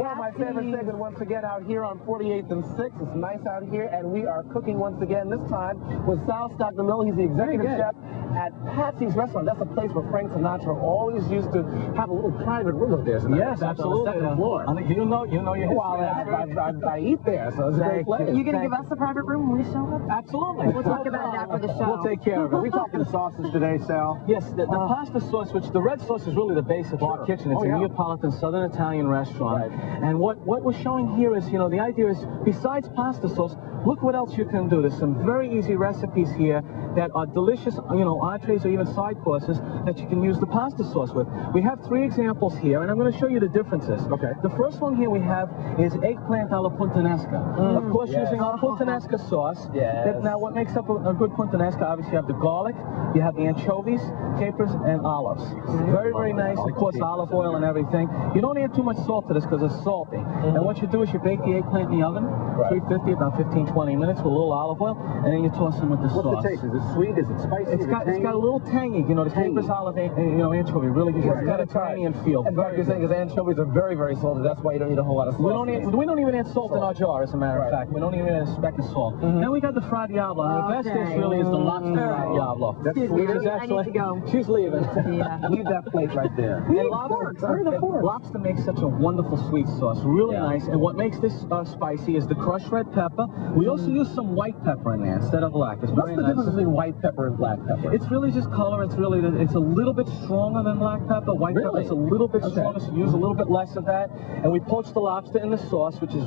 Well, my favorite segment once again out here on 48th and 6th. It's nice out here, and we are cooking once again, this time with Sal Stockton-Miller. He's the executive chef at Patsy's Restaurant. That's a place where Frank Sinatra always used to have a little private room up there. Yes, absolutely. On the second floor. You know your history. Well, I eat there, so it's a great place. Are you going to give us a private room when we show up? Absolutely. We'll talk about that for the show. We'll take care of it. Are we talking sauces today, Sal? Yes, the pasta sauce, which the red sauce is really the base of our kitchen. It's a Neapolitan Southern Italian restaurant. Right. And what we're showing here is, the idea is, besides pasta sauce, look what else you can do. There's some very easy recipes here that are delicious, entrees or even side courses that you can use the pasta sauce with. We have 3 examples here, and I'm going to show you the differences. Okay. The first one here we have is eggplant alla puttanesca. Of course, using our puttanesca sauce. Yes. Now, what makes up a good puttanesca? Obviously, you have the garlic, you have the anchovies, capers, and olives. Very, very nice. Of course, olive oil and everything. You don't add too much salt to this because it's salty. And what you do is you bake the eggplant in the oven, 350, about 15-20 minutes with a little olive oil, and then you toss them with the sauce. What's the taste? Is it sweet? Is it spicy? It's got a little tangy. The capers, olive, anchovy really gives you a Mediterranean feel. In fact, you're saying because anchovies are very, very salty. That's why you don't need a whole lot of salt. We don't even add salt in our jar, as a matter of fact. We don't even add a speck of salt. Then we got the Fra Diavolo. The best dish really is the lobster Fra Diavolo. That's sweet. I need to go. She's leaving. Leave that plate right there. And lobster makes such a wonderful sweet sauce. Really nice. And what makes this spicy is the crushed red pepper. We also use some white pepper in there instead of black. It's What's the difference between white pepper and black pepper? It's really just color. It's a little bit stronger than black pepper. White pepper is a little bit stronger, so use a little bit less of that. And we poach the lobster in the sauce, which is,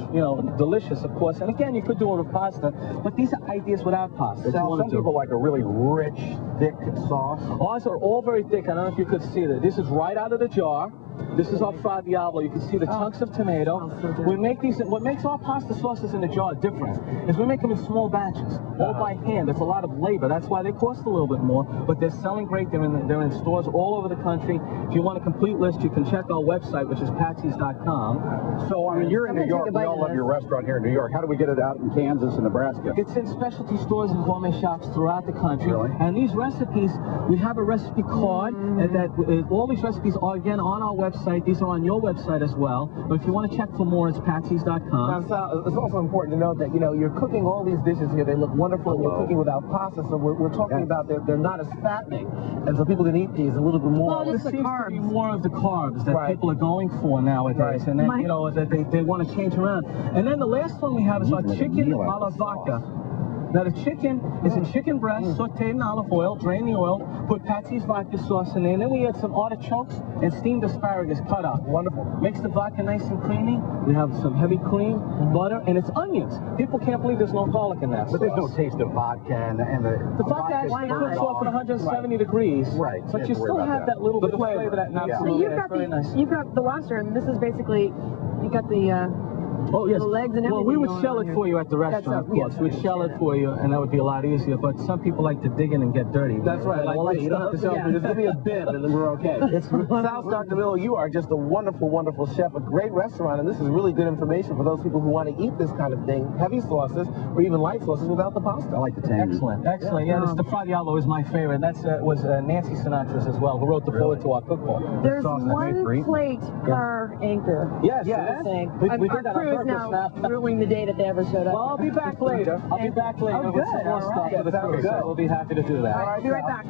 delicious, of course. And again, you could do it with pasta, but these are ideas without pasta. Some people like a really rich, thick sauce. Ours are all very thick. I don't know if you could see that. This is right out of the jar. This is our Fra Diavolo. You can see the chunks of tomato. We make these. What makes our pasta sauces in the jar different is we make them in small batches, all by hand. It's a lot of labor. That's why they cost a little bit more, but they're selling great. They're in stores all over the country. If you want a complete list, you can check our website, which is patsys.com. So, you're in New York. We all love your restaurant here in New York. How do we get it out in Kansas and Nebraska? It's in specialty stores and gourmet shops throughout the country. Really? And these recipes, we have a recipe card, and that all these recipes are, again, on our website. These are on your website as well. But if you want to check for more, it's patsys.com. Now, Sal, it's also important to note that, you're cooking all these dishes here. They look wonderful, and you're cooking without pasta. So we're talking about they're not as fattening. And so people can eat these a little bit more. Well, This seems to be more of the carbs that people are going for nowadays. And then, that they want to change around. And then the last one we have is our chicken alla vodka. Now, the chicken is a chicken breast, sauteed in olive oil, drain the oil, put Patsy's vodka sauce in there, and then we add some artichokes and steamed asparagus cut up. Wonderful. Makes the vodka nice and creamy. We have some heavy cream, butter, and it's onions. People can't believe there's no garlic in that But there's no taste of vodka and the vodka actually cooks off at 170 degrees. Right. But you still have that little bit of flavor that knocks So you've got the lobster, and this is basically, you got the the legs and everything. Well, we would shell it for you at the restaurant, of course. We'd shell it for you, and that would be a lot easier. But some people like to dig in and get dirty. That's right. You don't have to shell it. Just give me a bib, and then we're okay. Sal Stockton-Miller, you are just a wonderful, wonderful chef, a great restaurant, and this is really good information for those people who want to eat this kind of thing, heavy sauces, or even light sauces without the pasta. I like the tangy. Excellent. Yeah, the Fra Diavolo is my favorite. That was Nancy Sinatra's as well, who wrote the foreword to our cookbook. There's one plate per anchor. Yes. We did that on purpose now, ruining the day that they ever showed up. Well, I'll be back later. With some more stuff for the crew, so we'll be happy to do that. All right, be right back.